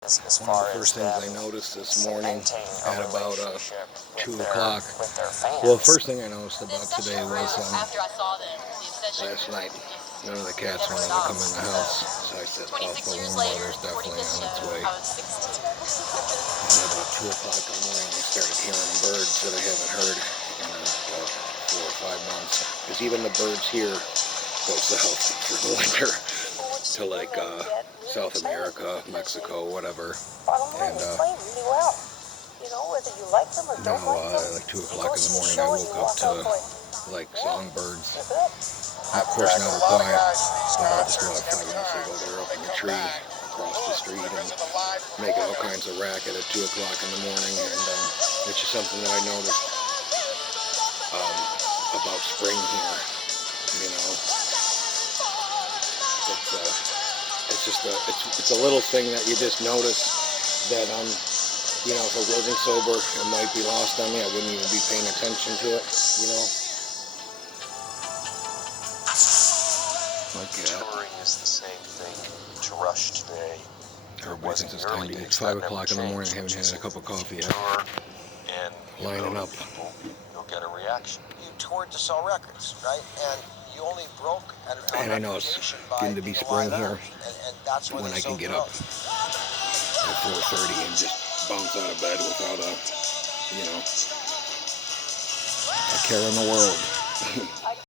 One of the first things I noticed this morning at about 2 o'clock, well, the first thing I noticed about today was last night none of the cats wanted to come in the house, so I said, oh, the warm weather's definitely on its way. And at about 2 o'clock in the morning I started hearing birds that I haven't heard in about 4 or 5 months, because even the birds here go south for the winter to like South America, Mexico, whatever. And now like 2 o'clock in the morning I woke up to like songbirds. Of course now they're quiet, but just about 5 minutes ago they were up in the tree across the street and making all kinds of racket at 2 o'clock in the morning. And it's just something that I noticed about spring here, you know. It's a little thing that you just notice that you know, if I wasn't sober, it might be lost on me. I wouldn't even be paying attention to it, you know. Like touring is the same thing to rush today. Everybody thinks it's time to eat. It's 5 o'clock in the morning. I haven't had a cup of coffee yet. And lining up. People, you'll get a reaction. You toured to sell records, right? And you only broke and I know it's getting to be spring here when I can get up at 4:30 and just bounce out of bed without a, you know, a care in the world.